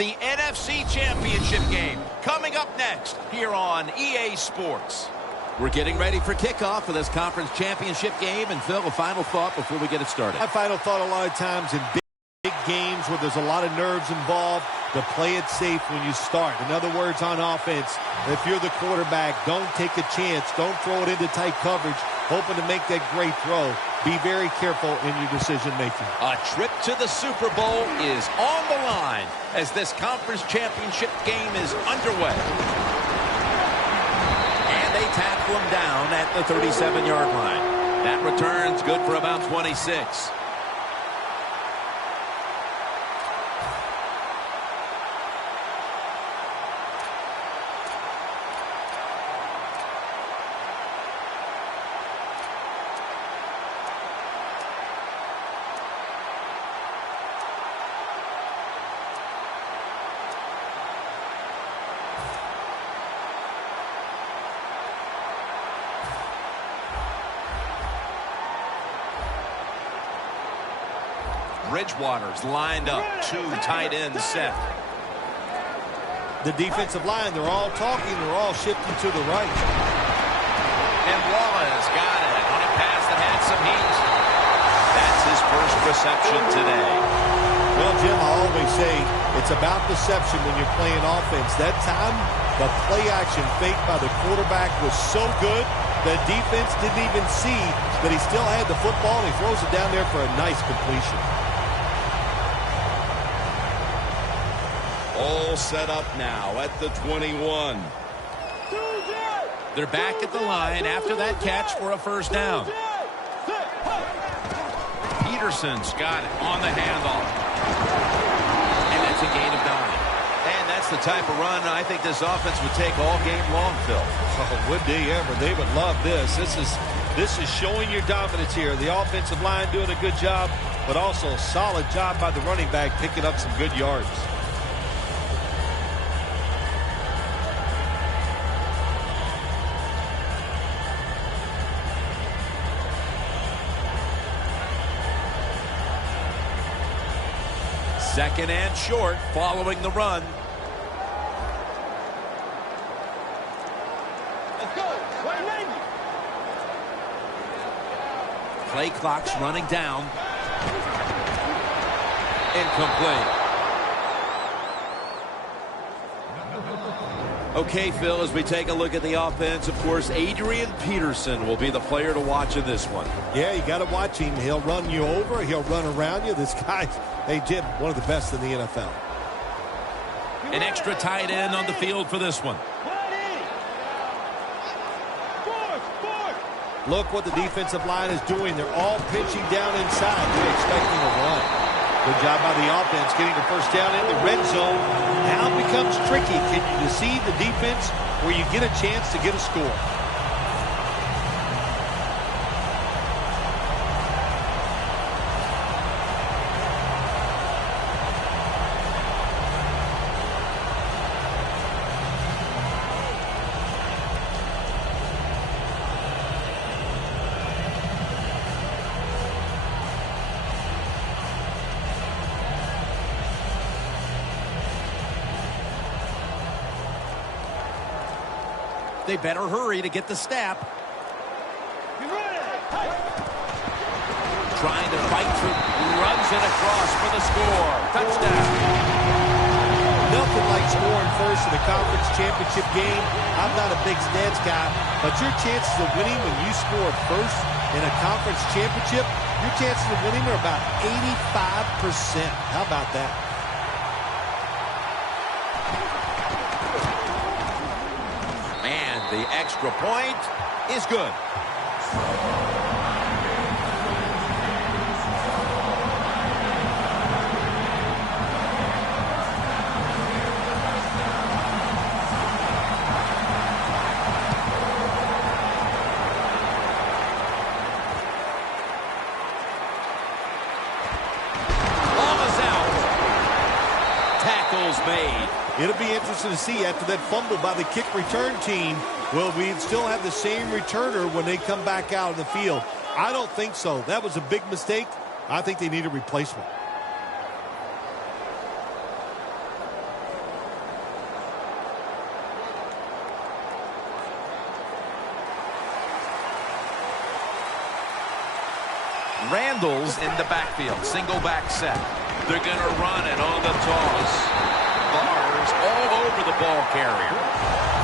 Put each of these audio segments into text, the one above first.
The NFC Championship game coming up next here on EA Sports. We're getting ready for kickoff for this conference championship game. And Phil, a final thought before we get it started. My final thought, a lot of times in big games where there's a lot of nerves involved, to play it safe when you start. In other words, on offense, if you're the quarterback, don't take a chance. Don't throw it into tight coverage, hoping to make that great throw. Be very careful in your decision-making. A trip to the Super Bowl is on the line as this conference championship game is underway. And they tackle him down at the 37-yard line. That return's good for about 26. Bridgewater's lined up, two tight ends set. The defensive line, they're all talking, they're all shifting to the right. And Wallace got it on a pass that had some heat. That's his first reception today. Well, Jim, I always say it's about reception when you're playing offense. That time, the play action fake by the quarterback was so good, the defense didn't even see that he still had the football, and he throws it down there for a nice completion. All set up now at the 21. They're back at the line after that catch for a first down. Peterson's got it on the handoff. And that's a gain of 9. And that's the type of run I think this offense would take all game long, Phil. Oh, would they ever? They would love this. This is showing your dominance here. The offensive line doing a good job, but also a solid job by the running back picking up some good yards. Second and short following the run. Let's go. Play clock's running down. Incomplete. Okay, Phil, as we take a look at the offense, of course, Adrian Peterson will be the player to watch in this one. Yeah, you got to watch him. He'll run you over. He'll run around you. This guy's, hey, Jim, one of the best in the NFL. An extra tight end on the field for this one. Look what the defensive line is doing. They're all pinching down inside. They're expecting a run. Good job by the offense getting the first down in the red zone. Now it becomes tricky. Can you deceive the defense where you get a chance to get a score? They better hurry to get the snap. Trying to fight through. Runs it across for the score. Touchdown. Nothing like scoring first in a conference championship game. I'm not a big stats guy, but your chances of winning when you score first in a conference championship, your chances of winning are about 85%. How about that? The extra point is good. Ball is out. Tackles made. It'll be interesting to see after that fumble by the kick return team. Will we still have the same returner when they come back out of the field? I don't think so. That was a big mistake. I think they need a replacement. Randall's in the backfield. Single back set. They're going to run it on the toss. Bars all over the ball carrier.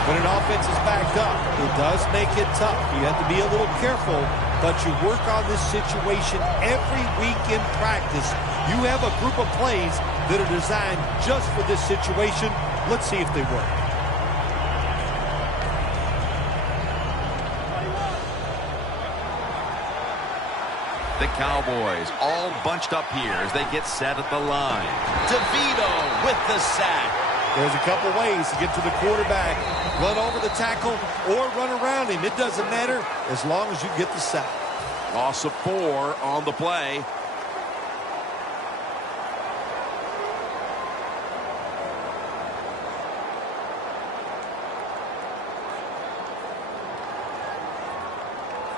When an offense is backed up, it does make it tough. You have to be a little careful, but you work on this situation every week in practice. You have a group of plays that are designed just for this situation. Let's see if they work. The Cowboys all bunched up here as they get set at the line. DeVito with the sack. There's a couple ways to get to the quarterback. Run over the tackle or run around him. It doesn't matter as long as you get the sack. Loss of 4 on the play.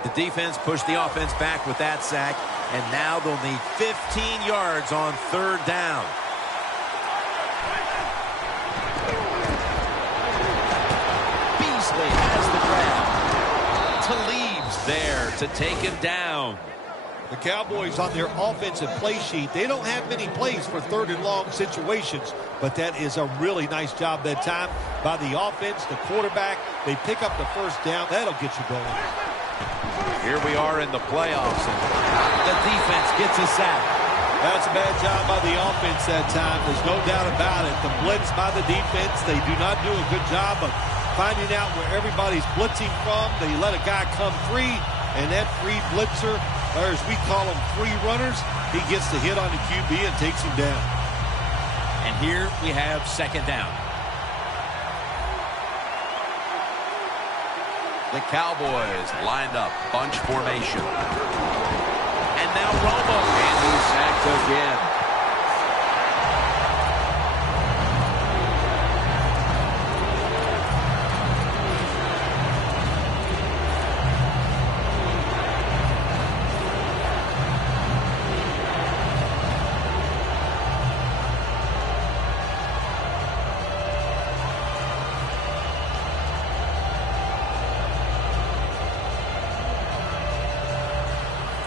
The defense pushed the offense back with that sack, and now they'll need 15 yards on 3rd down. Beasley has the grab. Talib's there to take him down. The Cowboys on their offensive play sheet, they don't have many plays for 3rd and long situations, but that is a really nice job that time by the offense, the quarterback. They pick up the 1st down. That'll get you going. Here we are in the playoffs, and the defense gets a sack. That's a bad job by the offense that time. There's no doubt about it. The blitz by the defense, they do not do a good job of finding out where everybody's blitzing from. They let a guy come free, and that free blitzer, or as we call them, free runners, he gets the hit on the QB and takes him down. And here we have 2nd down. The Cowboys lined up, bunch formation. And now Romo, and he's sacked again.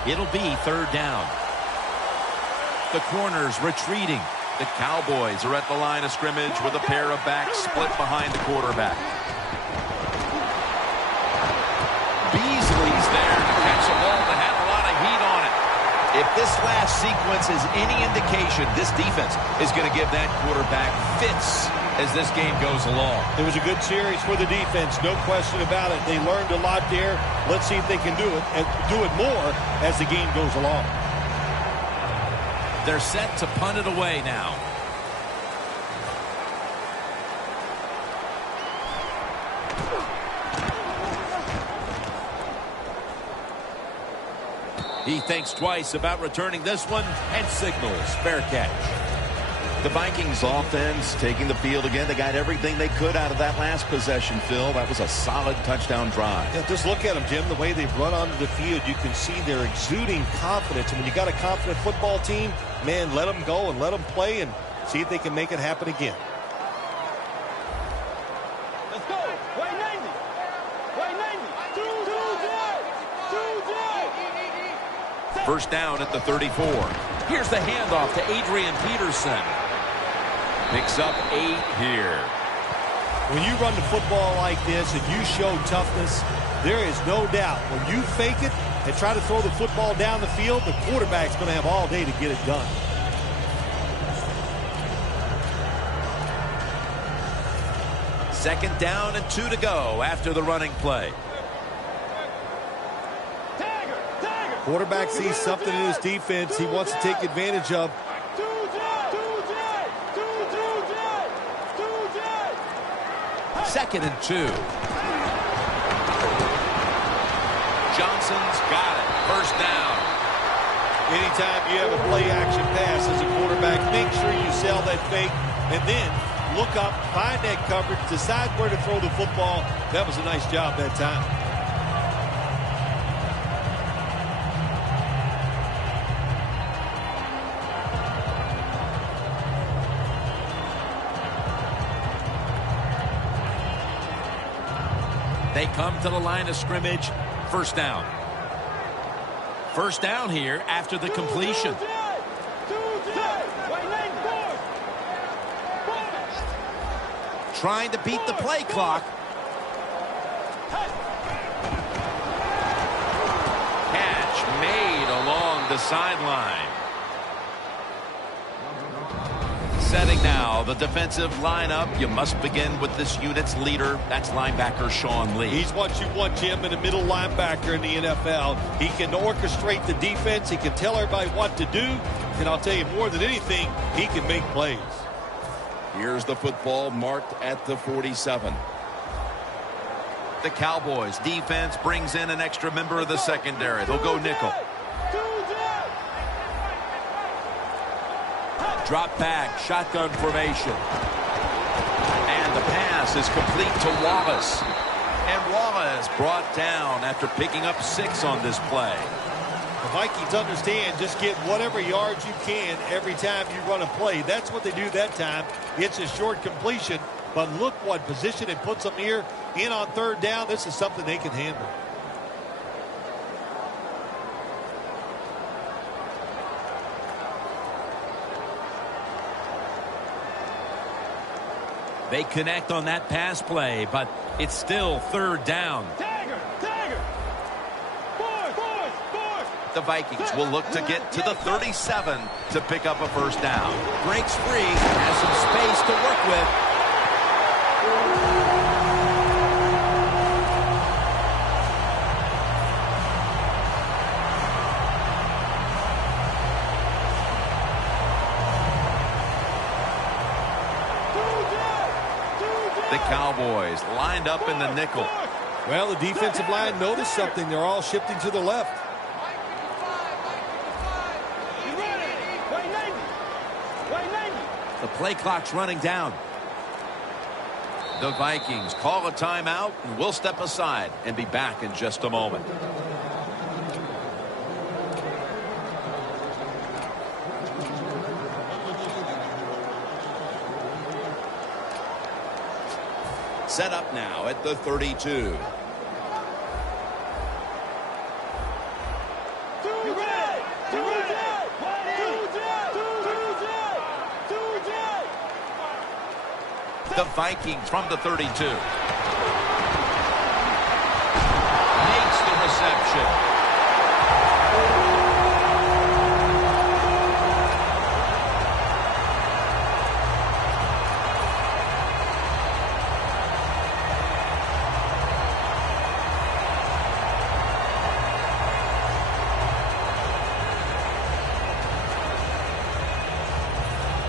It'll be 3rd down. The corners retreating. The Cowboys are at the line of scrimmage with a pair of backs split behind the quarterback. Beasley's there to catch the ball that had a lot of heat on it. If this last sequence is any indication, this defense is going to give that quarterback fits as this game goes along. It was a good series for the defense, no question about it. They learned a lot there. Let's see if they can do it and do it more as the game goes along. They're set to punt it away now. He thinks twice about returning this one and signals fair catch. The Vikings offense taking the field again. They got everything they could out of that last possession, Phil. That was a solid touchdown drive. Yeah, just look at them, Jim. The way they've run onto the field, you can see they're exuding confidence. And when you got a confident football team, man, let them go and let them play and see if they can make it happen again. Let's go. White 90. White 90. 2-2. First down at the 34. Here's the handoff to Adrian Peterson. Picks up 8 here. When you run the football like this and you show toughness, there is no doubt when you fake it and try to throw the football down the field, the quarterback's going to have all day to get it done. Second down and 2 to go after the running play. Quarterback sees something in his defense he wants to take advantage of. Second and 2. Johnson's got it. First down. Anytime you have a play action pass as a quarterback, make sure you sell that fake and then look up, find that coverage, decide where to throw the football. That was a nice job that time. They come to the line of scrimmage. First down. First down here after the completion. Trying to beat the play clock. Catch made along the sideline. Setting now the defensive lineup. You must begin with this unit's leader. That's linebacker Sean Lee. He's what you want, Jim, in a middle linebacker in the NFL. He can orchestrate the defense. He can tell everybody what to do. And I'll tell you, more than anything, he can make plays. Here's the football marked at the 47. The Cowboys defense brings in an extra member of the secondary. They'll go nickel. Drop back, shotgun formation. And the pass is complete to Wallace. And Wallace brought down after picking up 6 on this play. The Vikings understand just get whatever yards you can every time you run a play. That's what they do that time. It's a short completion, but look what position it puts them here in on third down. This is something they can handle. They connect on that pass play, but it's still third down. The Vikings will look to get to the 37 to pick up a first down. Breaks free, has some space to work with. The Cowboys lined up in the nickel. Well, the defensive line noticed something. They're all shifting to the left. The play clock's running down. The Vikings call a timeout, and we'll step aside and be back in just a moment. Set up now at the 32. The Vikings from the 32. Makes the reception.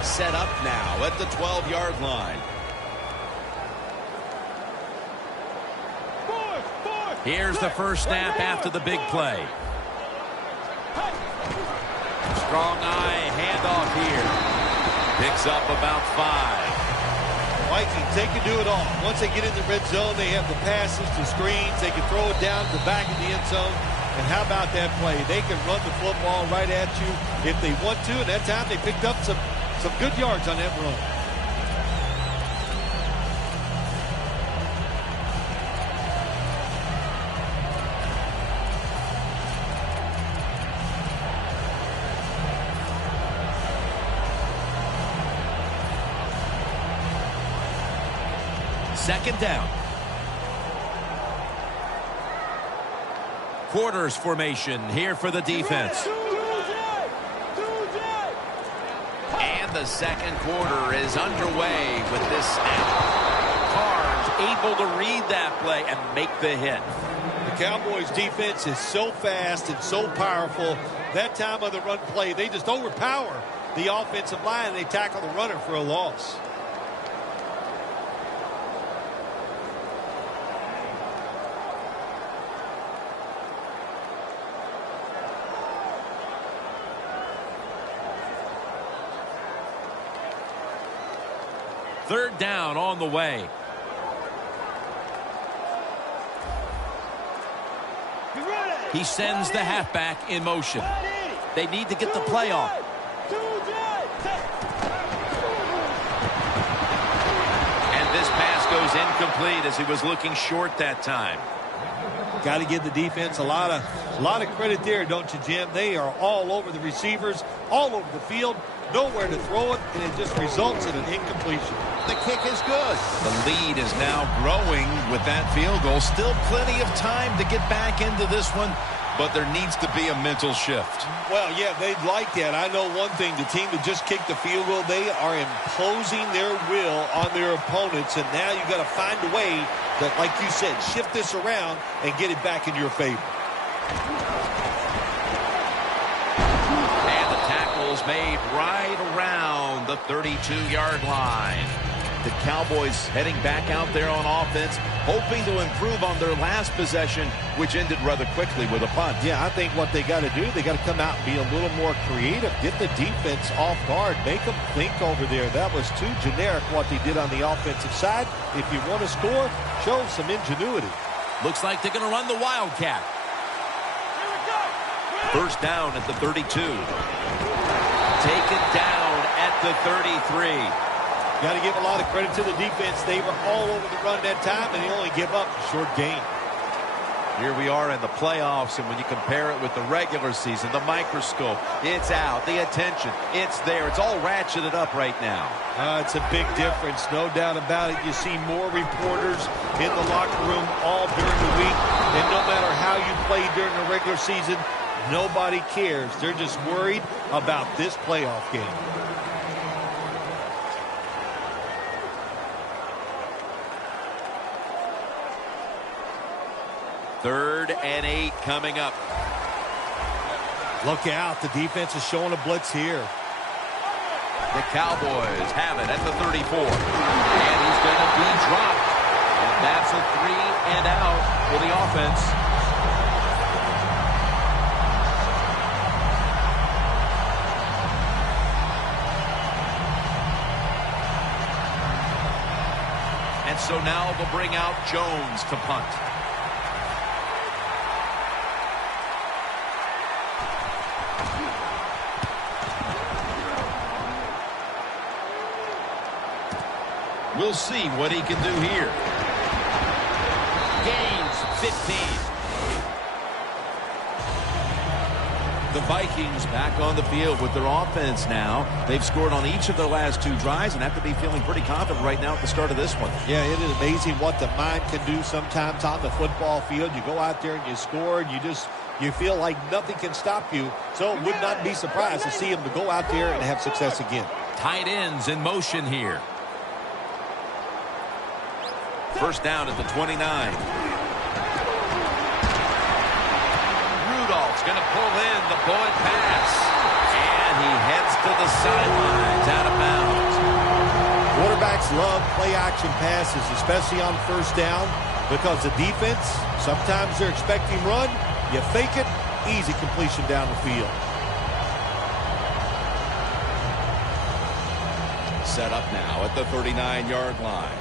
Set up now at the 12-yard line. Here's the first snap after the big play. Strong eye handoff here. Picks up about 5. Vikings, they can do it all. Once they get in the red zone, they have the passes, the screens. They can throw it down to the back of the end zone. And how about that play? They can run the football right at you if they want to. And that time they picked up some good yards on that run. Second down. Quarters formation here for the defense. And the second quarter is underway with this snap. Carr's able to read that play and make the hit. The Cowboys defense is so fast and so powerful. That time of the run play, they just overpower the offensive line and they tackle the runner for a loss. Third down on the way. He sends the halfback in motion. They need to get the play off. And this pass goes incomplete as he was looking short that time. Got to give the defense a lot of credit there, don't you, Jim? They are all over the receivers, all over the field, nowhere to throw it, and it just results in an incompletion. The kick is good. The lead is now growing with that field goal. Still plenty of time to get back into this one, but there needs to be a mental shift. Well, yeah, they'd like that. I know one thing. The team that just kicked the field goal, they are imposing their will on their opponents, and now you've got to find a way that, like you said, shift this around and get it back in your favor. And the tackle is made right around the 32-yard line. The Cowboys heading back out there on offense, hoping to improve on their last possession, which ended rather quickly with a punt. Yeah, I think what they got to do, they got to come out and be a little more creative. Get the defense off guard. Make them think over there. That was too generic what they did on the offensive side. If you want to score, show some ingenuity. Looks like they're going to run the Wildcat. First down at the 32. Taken down at the 33. Got to give a lot of credit to the defense. They were all over the run that time, and they only give up a short gain. Here we are in the playoffs, and when you compare it with the regular season, the microscope, it's out, the attention, it's there. It's all ratcheted up right now. It's a big difference, no doubt about it. You see more reporters in the locker room all during the week, and no matter how you play during the regular season, nobody cares. They're just worried about this playoff game. Third and 8 coming up. Look out. The defense is showing a blitz here. The Cowboys have it at the 34. And he's going to be dropped. And that's a 3 and out for the offense. And so now they'll bring out Jones to punt. We'll see what he can do here. Gains 15. The Vikings back on the field with their offense now. They've scored on each of their last 2 drives and have to be feeling pretty confident right now at the start of this one. Yeah, it is amazing what the mind can do sometimes on the football field. You go out there and you score, and you feel like nothing can stop you. So it would not be surprised to see him to go out there and have success again. Tight ends in motion here. First down at the 29. Rudolph's going to pull in the bullet pass. And he heads to the sidelines out of bounds. Quarterbacks love play-action passes, especially on first down, because the defense, sometimes they're expecting run. You fake it, easy completion down the field. Set up now at the 39-yard line.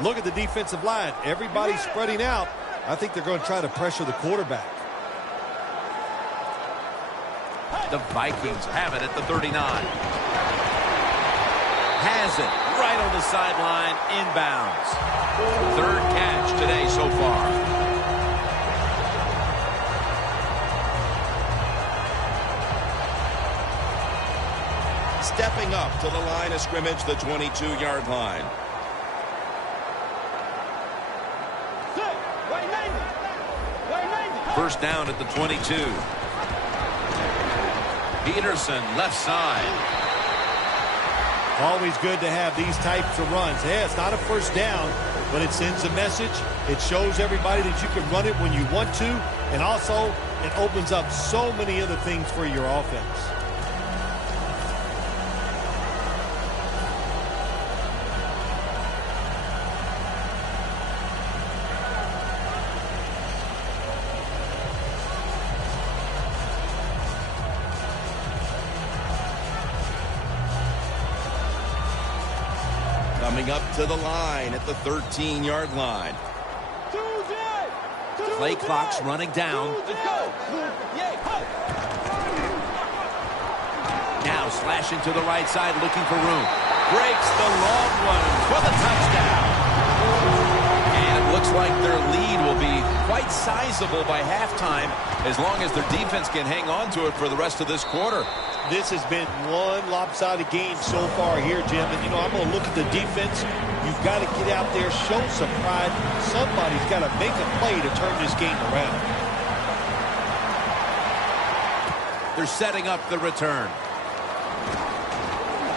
Look at the defensive line. Everybody's spreading out. I think they're going to try to pressure the quarterback. The Vikings have it at the 39. Has it right on the sideline, inbounds. Third catch today so far. Stepping up to the line of scrimmage, the 22-yard line. First down at the 22. Peterson, left side. Always good to have these types of runs. Yeah, it's not a first down, but it sends a message. It shows everybody that you can run it when you want to, and also it opens up so many other things for your offense. Coming up to the line at the 13-yard line. Play clock's running down. Now slashing to the right side, looking for room. Breaks the long one for the touchdown. And it Looks like their lead will be quite sizable by halftime as long as their defense can hang on to it for the rest of this quarter. This has been one lopsided game so far here, Jim. And, you know, I'm going to look at the defense. You've got to get out there, show some pride. Somebody's got to make a play to turn this game around. They're setting up the return.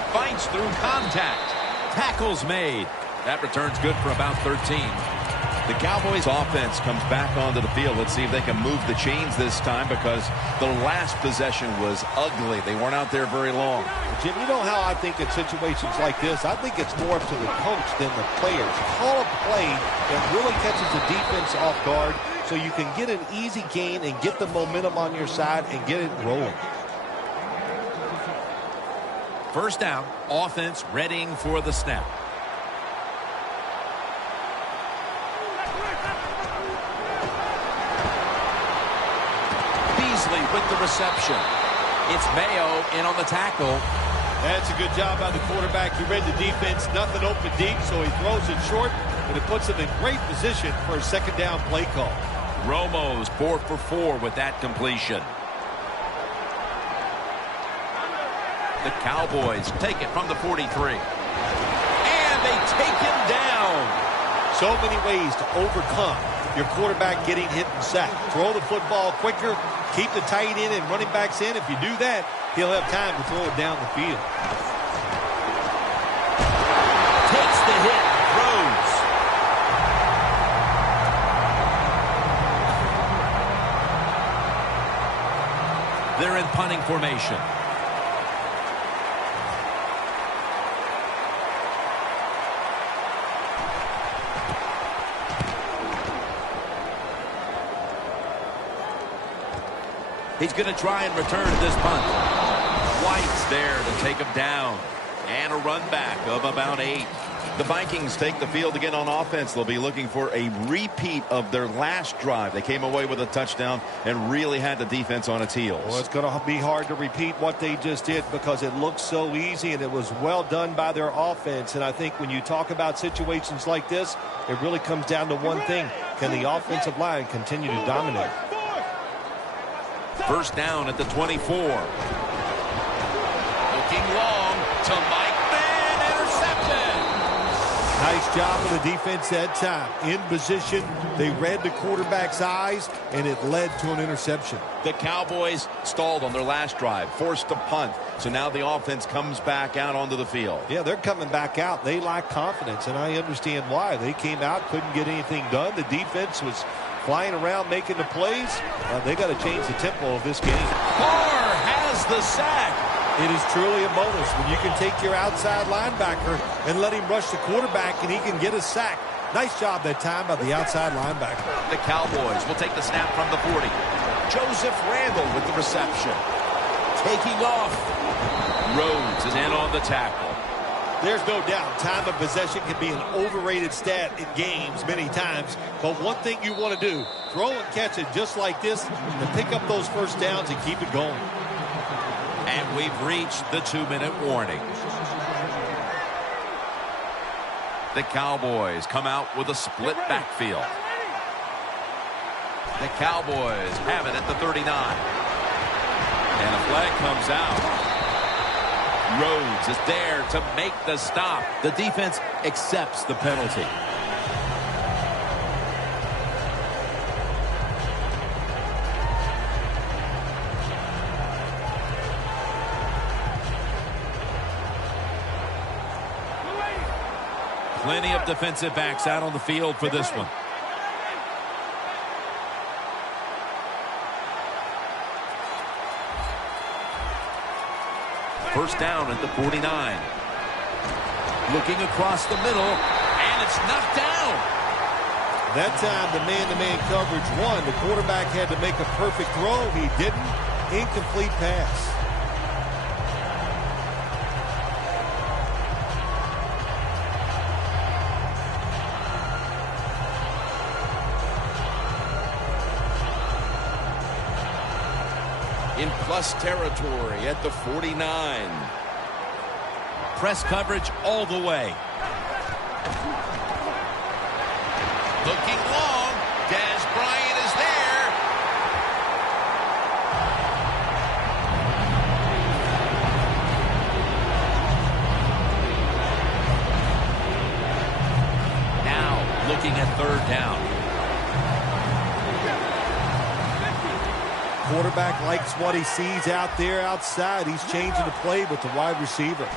Fights through contact. Tackles made. That return's good for about 13. The Cowboys offense comes back onto the field. Let's see if they can move the chains this time, because the last possession was ugly. They weren't out there very long. Jim, you know how I think in situations like this, I think it's more up to the coach than the players. Call a play that really catches the defense off guard so you can get an easy gain and get the momentum on your side and get it rolling. First down, offense readying for the snap. With the reception. It's Mayo in on the tackle. That's a good job by the quarterback. He read the defense, nothing open deep, so he throws it short, and it puts him in great position for a second down play call. Romo's 4 for 4 with that completion. The Cowboys take it from the 43. And they take him down. So many ways to overcome your quarterback getting hit and sacked. Throw the football quicker, keep the tight end and running backs in. If you do that, he'll have time to throw it down the field. Takes the hit, throws. They're in punting formation. He's going to try and return this punt. White's there to take him down. And a run back of about 8. The Vikings take the field again on offense. They'll be looking for a repeat of their last drive. They came away with a touchdown and really had the defense on its heels. Well, it's going to be hard to repeat what they just did because it looks so easy and it was well done by their offense. And I think when you talk about situations like this, it really comes down to one thing. Can the offensive line continue to dominate? First down at the 24. Looking long to Mike Mann. Intercepted. Nice job of the defense that time. In position, they read the quarterback's eyes, and it led to an interception. The Cowboys stalled on their last drive, forced to punt. So now the offense comes back out onto the field. Yeah, they're coming back out. They lack confidence, and I understand why. They came out, couldn't get anything done. The defense was flying around making the plays. They got to change the tempo of this game. Carr has the sack. It is truly a bonus when you can take your outside linebacker and let him rush the quarterback and he can get a sack. Nice job that time by the outside linebacker. The Cowboys will take the snap from the 40. Joseph Randle with the reception. Taking off. Rhodes is in on the tackle. There's no doubt time of possession can be an overrated stat in games many times. But one thing you want to do, throw and catch it just like this and pick up those first downs and keep it going. And we've reached the 2-minute warning. The Cowboys come out with a split backfield. The Cowboys have it at the 39. And a flag comes out. Rhodes is there to make the stop. The defense accepts the penalty. Plenty of defensive backs out on the field for this one. First down at the 49. Looking across the middle, and it's knocked down. That time the man-to-man coverage won. The quarterback had to make a perfect throw. He didn't. Incomplete pass. In plus territory at the 49. Press coverage all the way. Looking long. Dez Bryant is there. Now looking at third down. Quarterback likes what he sees out there outside. He's changing the play with the wide receiver.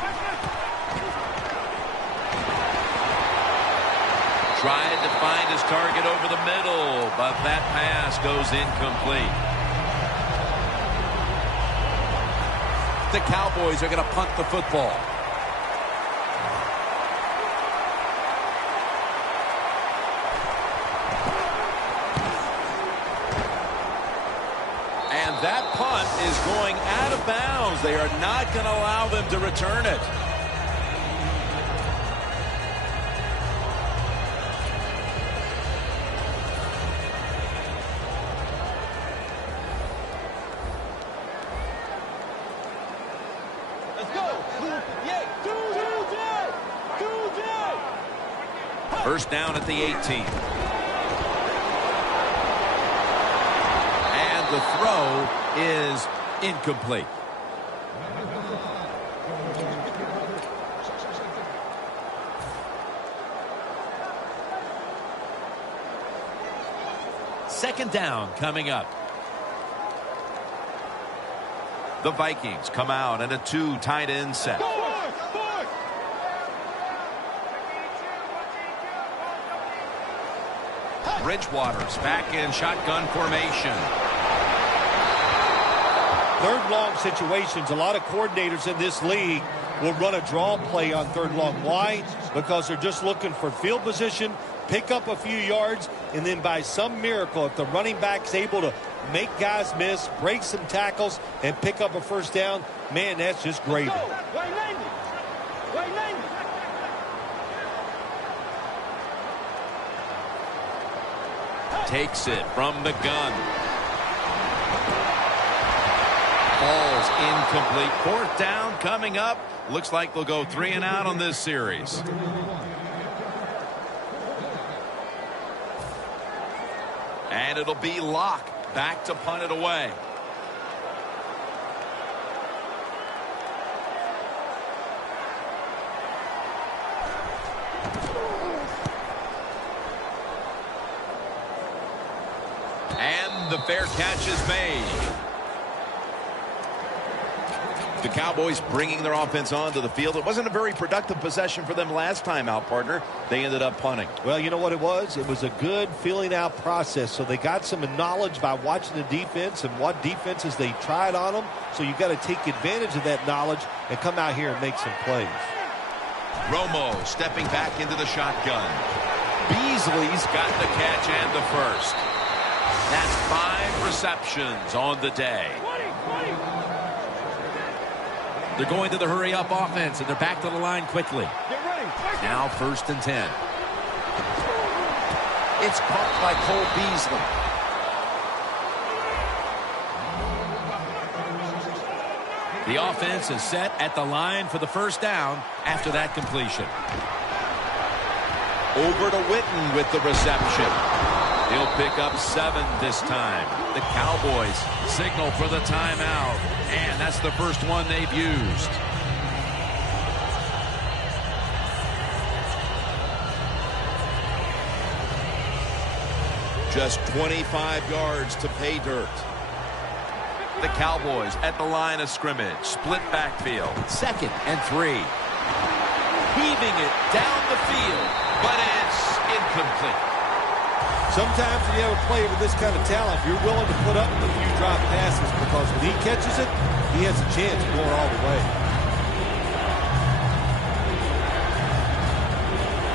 Tried to find his target over the middle, but that pass goes incomplete. The Cowboys are going to punt the football. And that punt is going out of bounds. They are not going to allow them to return it. Let's go. First down at the 18. And the throw is incomplete. Second down coming up. The Vikings come out in a 2 tight end set. Bridgewater's back in shotgun formation. Third long situations, a lot of coordinators in this league will run a draw play on third long. Why? Because they're just looking for field position, pick up a few yards, and then by some miracle, if the running back's able to make guys miss, break some tackles, and pick up a first down, man, that's just gravy. Takes it from the gun. Falls incomplete. Fourth down coming up. Looks like they'll go 3 and out on this series. And it'll be Locke back to punt it away. And the fair catch is made. The Cowboys bringing their offense onto the field. It wasn't a very productive possession for them last time out, partner. They ended up punting. Well, you know what it was? It was a good filling out process. So they got some knowledge by watching the defense and what defenses they tried on them. So you've got to take advantage of that knowledge and come out here and make some plays. Romo stepping back into the shotgun. Beasley's got the catch and the first. That's 5 receptions on the day. They're going to the hurry-up offense, and they're back to the line quickly. Now 1st and 10. It's caught by Cole Beasley. The offense is set at the line for the first down after that completion. Over to Witten with the reception. He'll pick up 7 this time. The Cowboys signal for the timeout, and that's the first one they've used. Just 25 yards to pay dirt. The Cowboys at the line of scrimmage. Split backfield. 2nd and 3. Heaving it down the field, but it's incomplete. Sometimes when you have a player with this kind of talent, you're willing to put up a few drop passes because when he catches it, he has a chance of going all the way.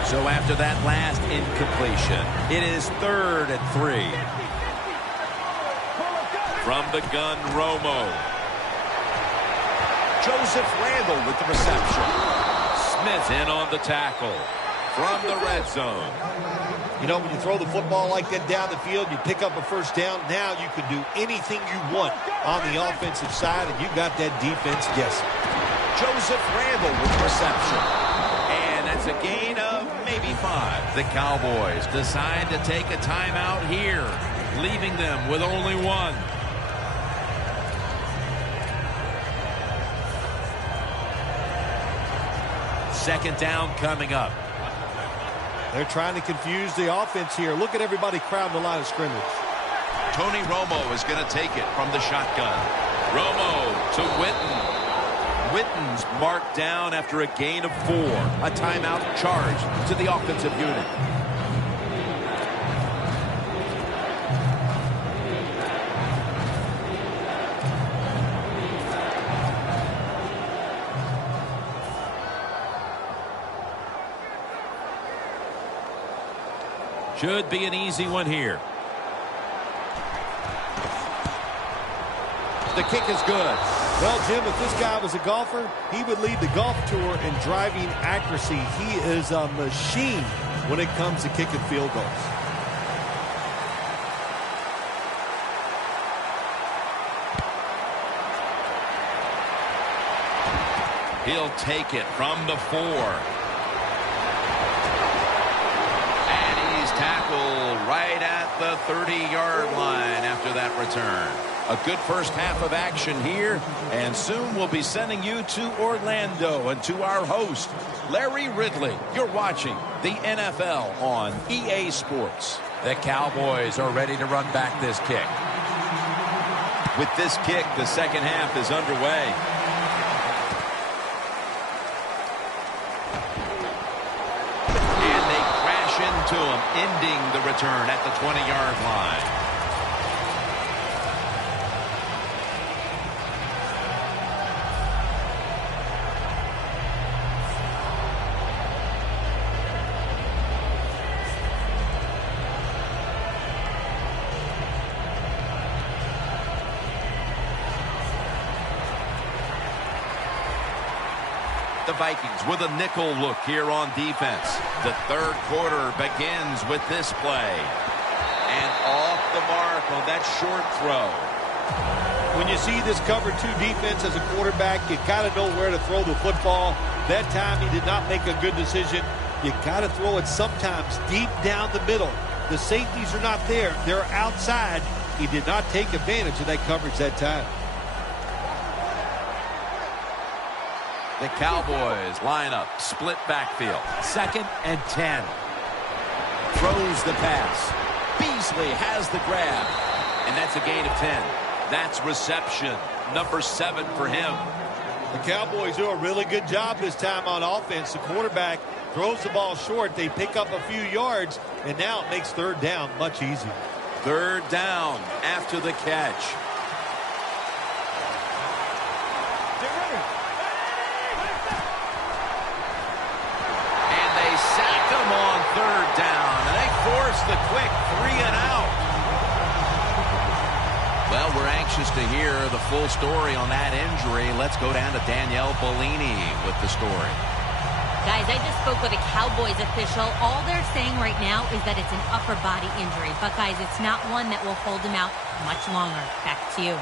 So after that last incompletion, it is 3rd and 3. From the gun, Romo. Joseph Randle with the reception. Smith in on the tackle. From the red zone. You know, when you throw the football like that down the field, you pick up a first down. Now you can do anything you want on the offensive side, and you got that defense guessing. Joseph Randle with reception. And that's a gain of maybe maybe 5. The Cowboys decide to take a timeout here, leaving them with only 1. Second down coming up. They're trying to confuse the offense here. Look at everybody crowding the line of scrimmage. Tony Romo is going to take it from the shotgun. Romo to Witten. Witten's marked down after a gain of 4. A timeout charged to the offensive unit. Should be an easy one here. The kick is good. Well, Jim, if this guy was a golfer, he would lead the golf tour in driving accuracy. He is a machine when it comes to kicking field goals. He'll take it from the 4. Tackle right at the 30-yard line after that return. A good first half of action here, and soon we'll be sending you to Orlando and to our host, Larry Ridley. You're watching the NFL on EA Sports. The Cowboys are ready to run back this kick. With this kick, the second half is underway. To him, ending the return at the 20-yard line. The Vikings with a nickel look here on defense. The third quarter begins with this play. And off the mark on that short throw. When you see this cover 2 defense as a quarterback, you got to know where to throw the football. That time he did not make a good decision. You got to throw it sometimes deep down the middle. The safeties are not there. They're outside. He did not take advantage of that coverage that time. The Cowboys line up, split backfield. 2nd and 10. Throws the pass. Beasley has the grab. And that's a gain of 10. That's reception number 7 for him. The Cowboys do a really good job this time on offense. The quarterback throws the ball short. They pick up a few yards, and now it makes third down much easier. Third down after the catch. On third down, and they force the quick 3 and out. Well, we're anxious to hear the full story on that injury. Let's go down to Danielle Bellini with the story. Guys, I just spoke with a Cowboys official. All they're saying right now is that it's an upper body injury. But, guys, it's not one that will hold him out much longer. Back to you.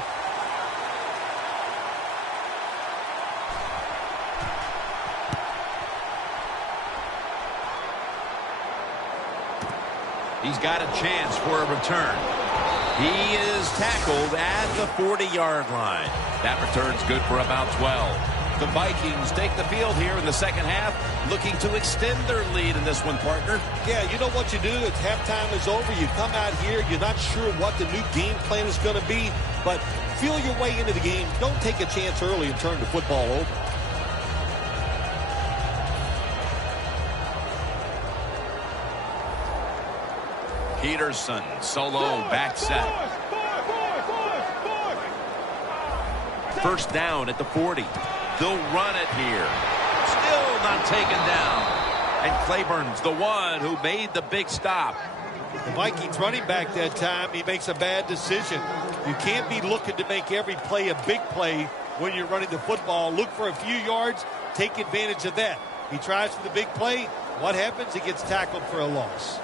He's got a chance for a return. He is tackled at the 40-yard line. That return's good for about 12. The Vikings take the field here in the second half, looking to extend their lead in this one, partner. Yeah, you know what you do? If halftime is over, you come out here, you're not sure what the new game plan is going to be, but feel your way into the game. Don't take a chance early and turn the football over. Peterson, solo, back set. First down at the 40. They'll run it here. Still not taken down. And Claiborne's the one who made the big stop. The Vikings running back that time, he makes a bad decision. You can't be looking to make every play a big play when you're running the football. Look for a few yards, take advantage of that. He tries for the big play. What happens? He gets tackled for a loss.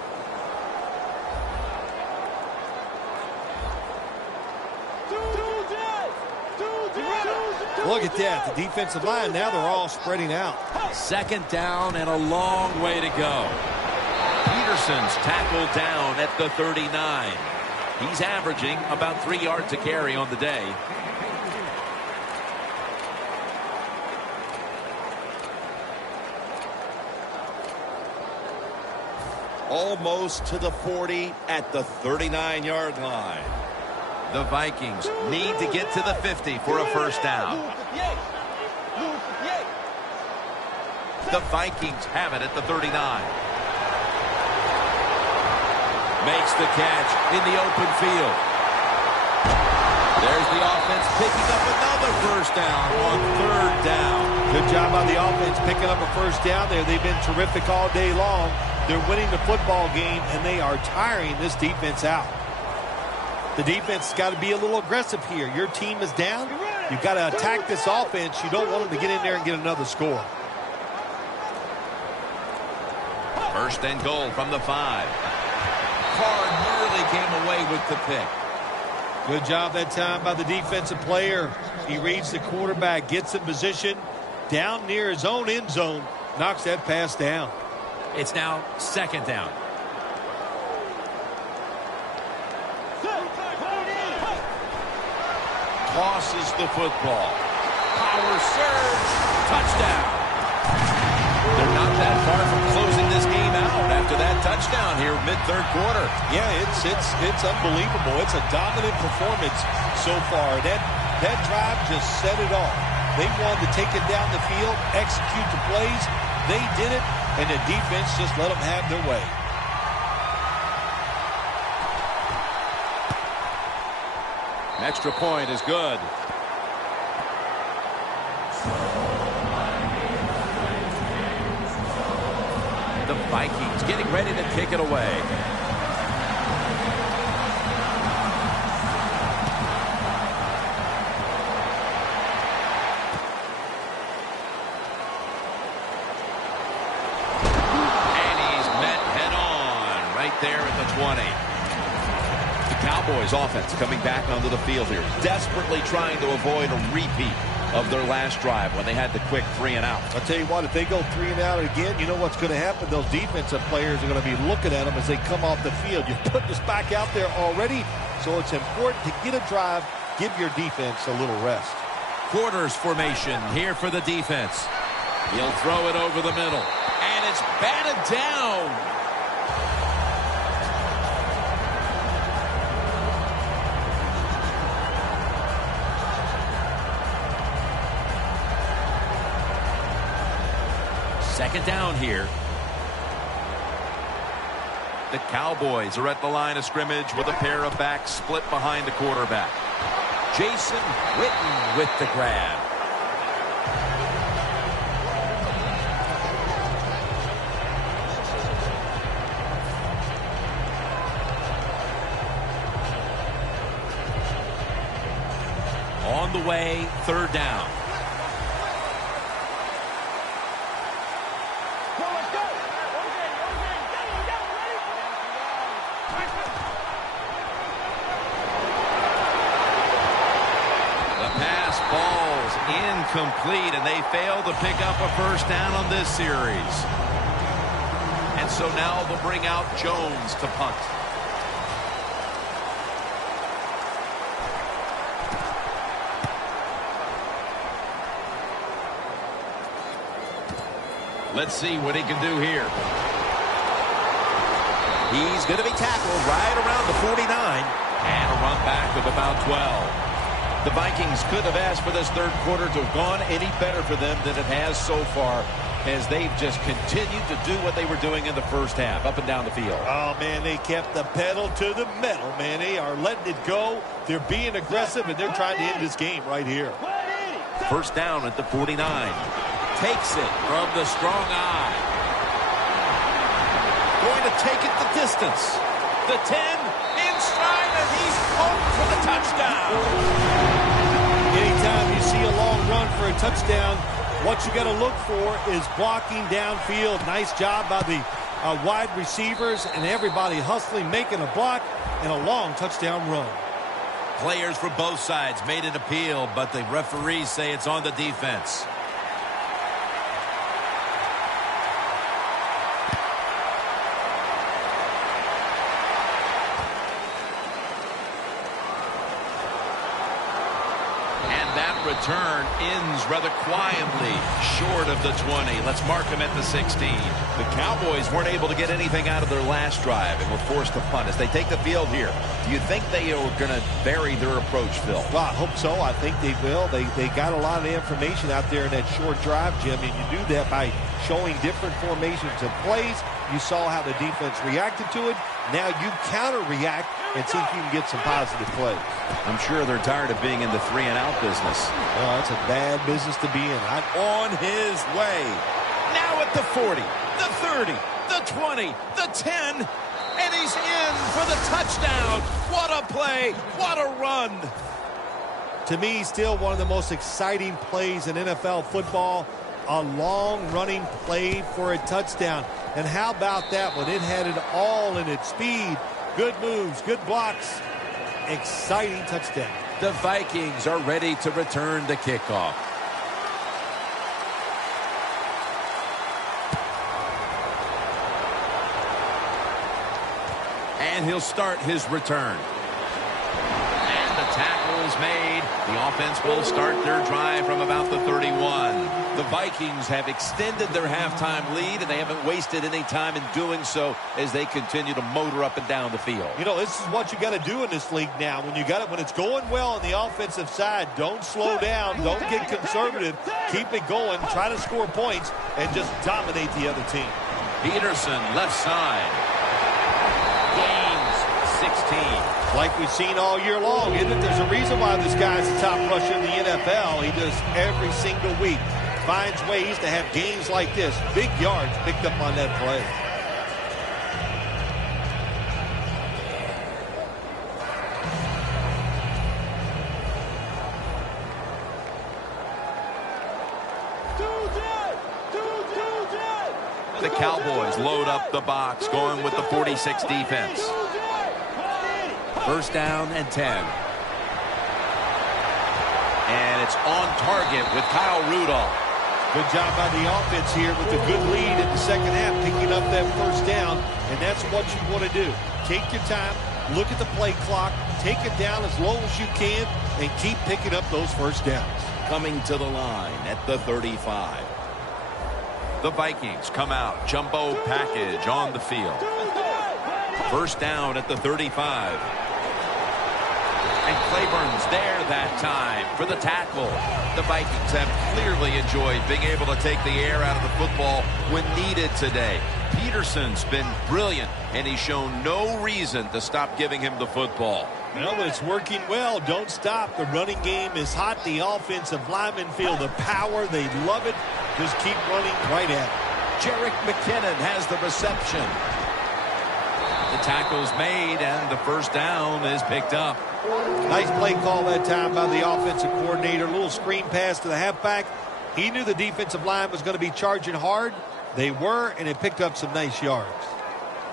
Look at that. The defensive line, now they're all spreading out. Second down and a long way to go. Anderson's tackled down at the 39. He's averaging about 3 yards a carry on the day. Almost to the 40 at the 39-yard line. The Vikings need to get to the 50 for a first down. The Vikings have it at the 39. Makes the catch in the open field. There's the offense picking up another first down on third down. Good job by the offense picking up a first down there. They've been terrific all day long. They're winning the football game, and they are tiring this defense out. The defense has got to be a little aggressive here. Your team is down. You've got to attack this offense. You don't want them to get in there and get another score. First and goal from the 5. Carr nearly came away with the pick. Good job that time by the defensive player. He reads the quarterback, gets in position, down near his own end zone, knocks that pass down. It's now second down. Tosses the football. Power surge. Touchdown. They're not that far from closing this game out after that touchdown here mid-third quarter. Yeah, it's unbelievable. It's a dominant performance so far. That drive just set it off. They wanted to take it down the field, execute the plays. They did it, and the defense just let them have their way. An extra point is good. The Vikings getting ready to kick it away. And he's met head on right there at the 20. The Cowboys offense coming back onto the field here, desperately trying to avoid a repeat of their last drive when they had the quick 3 and out. I'll tell you what, if they go 3 and out again, you know what's going to happen? Those defensive players are going to be looking at them as they come off the field. You've put this back out there already, so it's important to get a drive, give your defense a little rest. Quarters formation here for the defense. He'll throw it over the middle, and it's batted down. Second down here. The Cowboys are at the line of scrimmage with a pair of backs split behind the quarterback. Jason Witten with the grab. On the way, third down. Incomplete, and they fail to pick up a first down on this series. And so now they'll bring out Jones to punt. Let's see what he can do here. He's going to be tackled right around the 49 and a run back of about 12. The Vikings could have asked for this third quarter to have gone any better for them than it has so far, as they've just continued to do what they were doing in the first half, up and down the field. Oh, man, they kept the pedal to the metal, man. They are letting it go. They're being aggressive, and they're trying to end this game right here. First down at the 49. Takes it from the strong eye. Going to take it the distance. The 10 in stride, and he's home for the touchdown. Anytime you see a long run for a touchdown, what you got to look for is blocking downfield. Nice job by the wide receivers and everybody hustling, making a block, and a long touchdown run. Players from both sides made an appeal, but the referees say it's on the defense. return ends rather quietly short of the 20. Let's mark him at the 16. The Cowboys weren't able to get anything out of their last drive and were forced to punt. As they take the field here, do you think they are going to vary their approach, Phil? Well, I hope so. I think they will. They got a lot of information out there in that short drive, Jim, and you do that by showing different formations and plays. You saw how the defense reacted to it. Now you counter-react and see if you can get some positive plays. I'm sure they're tired of being in the 3-and-out business. Well, that's a bad business to be in. On his way. Now at the 40, the 30, the 20, the 10, and he's in for the touchdown. What a play. What a run. To me, still one of the most exciting plays in NFL football. A long running play for a touchdown. And how about that one? It had it all in its speed. Good moves, good blocks. Exciting touchdown. The Vikings are ready to return the kickoff. And he'll start his return. And the tackle is made. The offense will start their drive from about the 31. The Vikings have extended their halftime lead, and they haven't wasted any time in doing so as they continue to motor up and down the field. You know, this is what you got to do in this league now. When it's going well on the offensive side, don't slow down. Don't get conservative. Keep it going. Try to score points and just dominate the other team. Peterson, left side. Gains 16. Like we've seen all year long, isn't it? There's a reason why this guy's the top rusher in the NFL. He does every single week. Finds ways to have games like this. Big yards picked up on that play. The Cowboys load up the box, going with the 46 defense. First down and 10. And it's on target with Kyle Rudolph. Good job by the offense here with a good lead in the second half, picking up that first down, and that's what you want to do. Take your time, look at the play clock, take it down as low as you can, and keep picking up those first downs. Coming to the line at the 35. The Vikings come out, jumbo package on the field. First down at the 35. And Claiborne's there that time for the tackle. The Vikings have clearly enjoyed being able to take the air out of the football when needed today. Peterson's been brilliant, and he's shown no reason to stop giving him the football. Well, it's working well. Don't stop. The running game is hot. The offensive linemen feel the power. They love it. Just keep running right at it. Jerick McKinnon has the reception. The tackle's made, and the first down is picked up. Nice play call that time by the offensive coordinator. A little screen pass to the halfback. He knew the defensive line was going to be charging hard. They were, and it picked up some nice yards.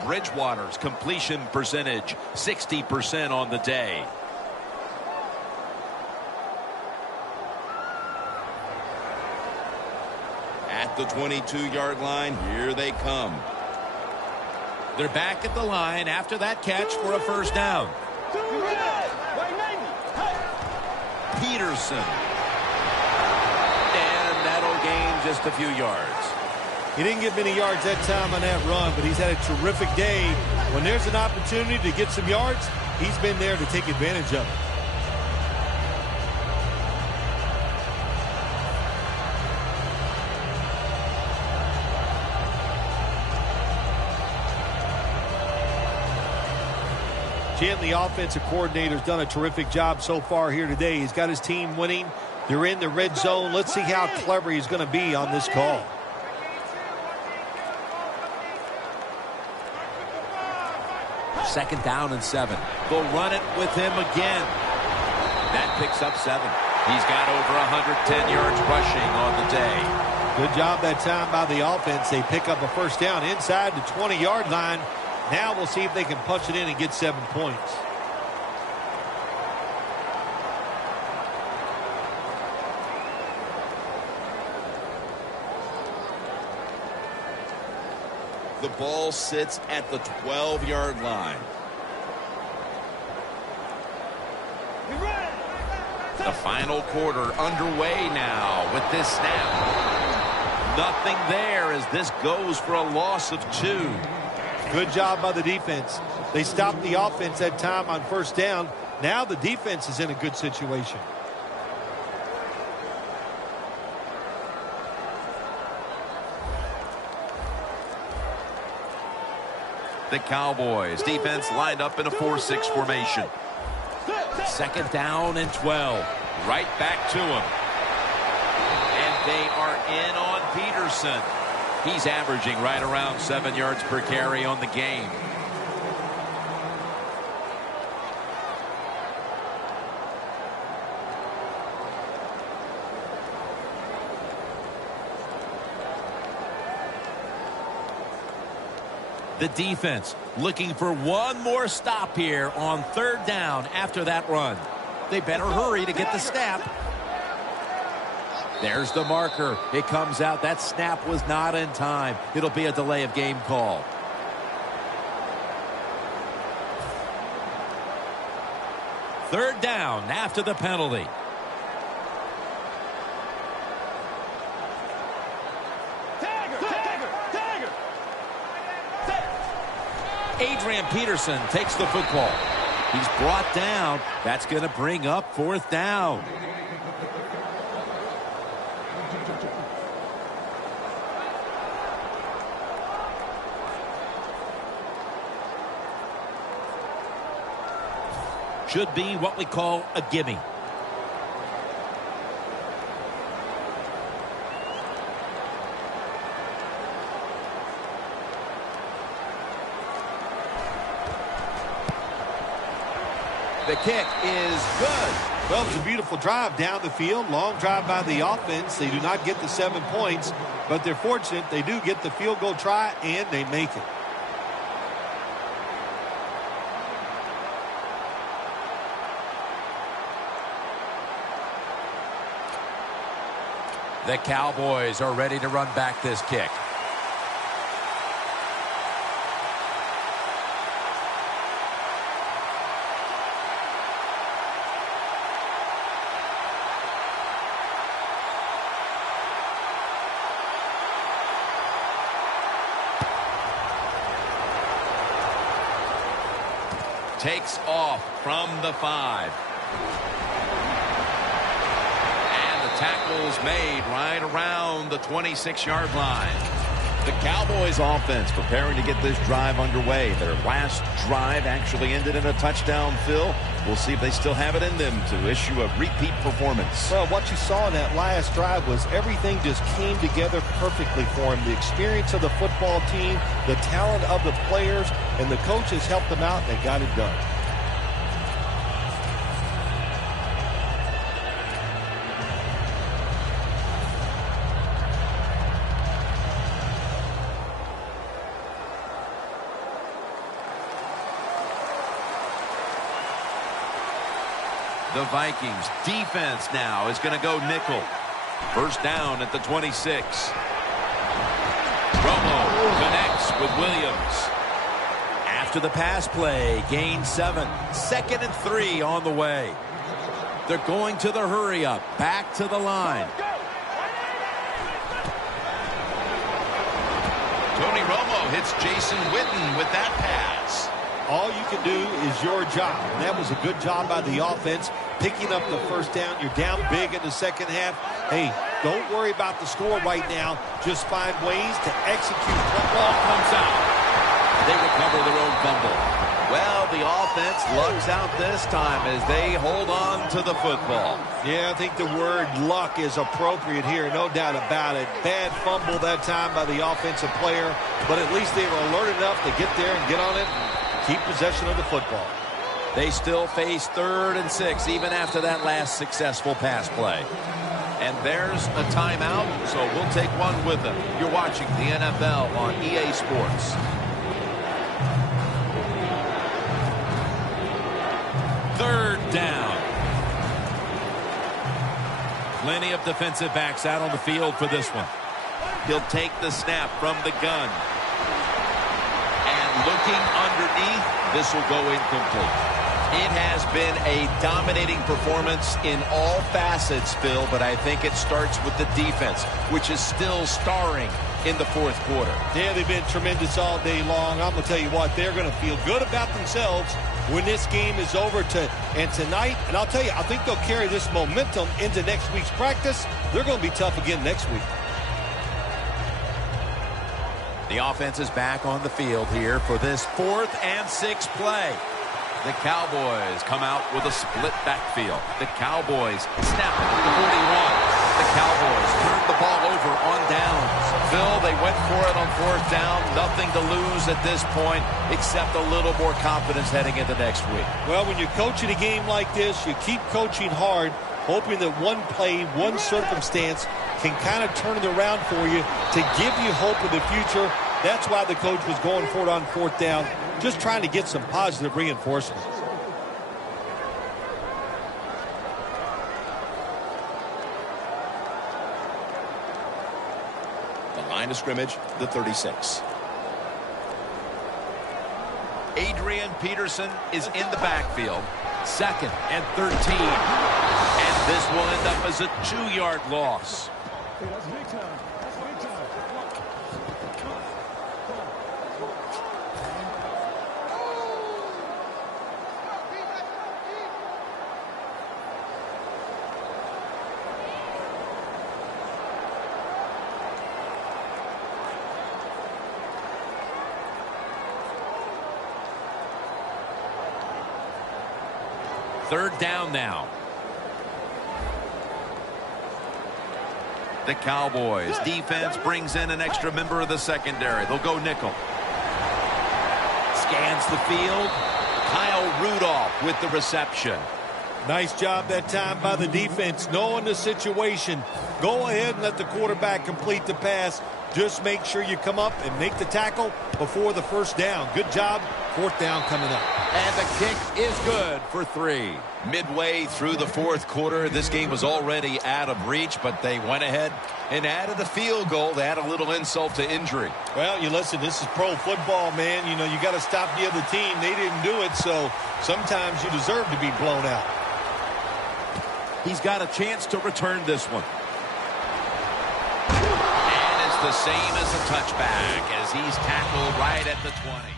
Bridgewater's completion percentage, 60% on the day. At the 22-yard line, here they come. They're back at the line after that catch for a first down. Peterson. And that'll gain just a few yards. He didn't get many yards that time on that run, but he's had a terrific day. When there's an opportunity to get some yards, he's been there to take advantage of it. Jim, the offensive coordinator's done a terrific job so far here today. He's got his team winning. They're in the red zone. Let's see how clever he's going to be on this call. Second down and 7. They'll run it with him again. That picks up 7. He's got over 110 yards rushing on the day. Good job that time by the offense. They pick up a first down inside the 20-yard line. Now we'll see if they can punch it in and get 7 points. The ball sits at the 12-yard line. The final quarter underway now with this snap. Nothing there as this goes for a loss of 2. Good job by the defense. They stopped the offense that time on first down. Now the defense is in a good situation. The Cowboys defense lined up in a 4-6 formation. 2nd down and 12. Right back to him. And they are in on Peterson. He's averaging right around 7 yards per carry on the game. The defense looking for one more stop here on 3rd down after that run. They better hurry to get the snap. There's the marker. It comes out. That snap was not in time. It'll be a delay of game call. Third down after the penalty. Adrian Peterson takes the football. He's brought down. That's going to bring up 4th down. Should be what we call a gimme. The kick is good. Well, it's a beautiful drive down the field. Long drive by the offense. They do not get the 7 points, but they're fortunate they do get the field goal try, and they make it. The Cowboys are ready to run back this kick. Takes off from the 5. And the tackle's made right around the 26-yard line. The Cowboys offense preparing to get this drive underway. Their last drive actually ended in a touchdown, Phil. We'll see if they still have it in them to issue a repeat performance. Well, what you saw in that last drive was everything just came together perfectly for him. The experience of the football team, the talent of the players, and the coaches helped them out, and they got it done. The Vikings defense now is going to go nickel. First down at the 26. Romo connects with Williams. After the pass play, gain 7. 2nd and 3 on the way. They're going to the hurry up. Back to the line. Tony Romo hits Jason Witten with that pass. All you can do is your job. And that was a good job by the offense, picking up the first down. You're down big in the second half. Hey, don't worry about the score right now. Just find ways to execute. Ball comes out. They recover their own fumble. Well, the offense lucks out this time as they hold on to the football. Yeah, I think the word luck is appropriate here, no doubt about it. Bad fumble that time by the offensive player, but at least they were alert enough to get there and get on it. Keep possession of the football. They still face 3rd and 6 even after that last successful pass play. And there's a timeout, so we'll take one with them. You're watching the NFL on EA Sports. Third down. Plenty of defensive backs out on the field for this one. He'll take the snap from the gun. Looking underneath, this will go incomplete. It has been a dominating performance in all facets, Phil, but I think it starts with the defense, which is still starring in the fourth quarter. Yeah, they've been tremendous all day long. I'm going to tell you what, they're going to feel good about themselves when this game is over and tonight. And I'll tell you, I think they'll carry this momentum into next week's practice. They're going to be tough again next week. The offense is back on the field here for this 4th and 6 play. The Cowboys come out with a split backfield. The Cowboys snap it at the 41. The Cowboys turned the ball over on downs. Phil, they went for it on 4th down. Nothing to lose at this point except a little more confidence heading into next week. Well, when you're coaching a game like this, you keep coaching hard, hoping that one play, one circumstance can kind of turn it around for you to give you hope in the future. That's why the coach was going for it on 4th down, just trying to get some positive reinforcement. The line of scrimmage, the 36. Adrian Peterson is in the backfield. 2nd and 13. And this will end up as a 2-yard loss. Hey, that's big time. That's big time. 3rd down now. The Cowboys defense brings in an extra member of the secondary. They'll go nickel. Scans the field. Kyle Rudolph with the reception. Nice job that time by the defense, knowing the situation. Go ahead and let the quarterback complete the pass. Just make sure you come up and make the tackle before the 1st down. Good job. 4th down coming up. And the kick is good for 3. Midway through the 4th quarter, this game was already out of reach, but they went ahead and added a field goal to add a little insult to injury. Well, you listen, this is pro football, man. You know, you got to stop the other team. They didn't do it, so sometimes you deserve to be blown out. He's got a chance to return this one. And it's the same as a touchback as he's tackled right at the 20.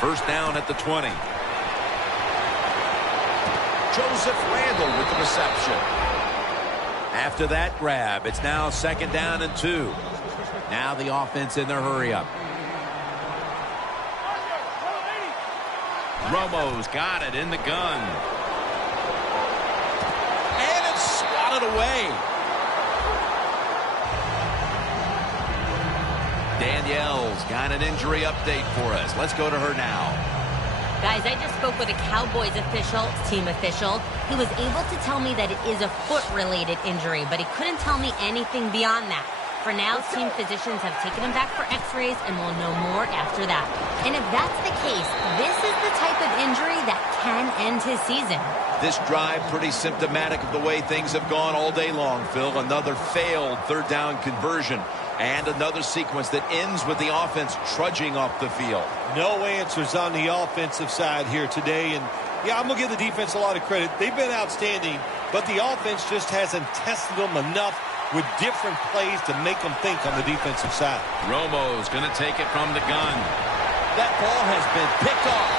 First down at the 20. Joseph Randall with the reception. After that grab, it's now 2nd down and 2. Now the offense in their hurry up. Romo's got it in the gun. And it's swatted away. Danielle's got an injury update for us. Let's go to her now. Guys, I just spoke with a Cowboys official, team official. He was able to tell me that it is a foot-related injury, but he couldn't tell me anything beyond that. For now, team physicians have taken him back for x-rays and will know more after that. And if that's the case, this is the type of injury that can end his season. This drive pretty symptomatic of the way things have gone all day long, Phil. Another failed 3rd down conversion. And another sequence that ends with the offense trudging off the field. No answers on the offensive side here today. And, yeah, I'm going to give the defense a lot of credit. They've been outstanding, but the offense just hasn't tested them enough with different plays to make them think on the defensive side. Romo's going to take it from the gun. That ball has been picked off.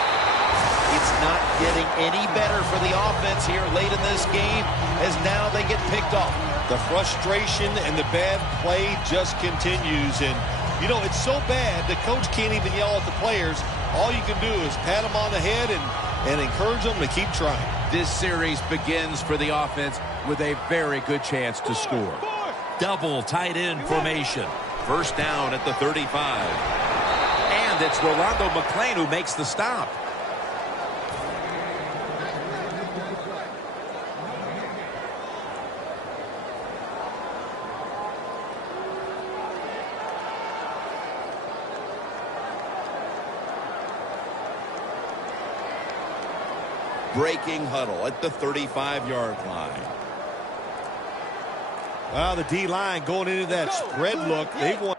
It's not getting any better for the offense here late in this game as now they get picked off. The frustration and the bad play just continues. And, you know, it's so bad the coach can't even yell at the players. All you can do is pat them on the head and encourage them to keep trying. This series begins for the offense with a very good chance to score. Double tight end formation. First down at the 35. And it's Rolando McClain who makes the stop. Breaking huddle at the 35-yard line. Well, the D-line going into that spread look. They've won.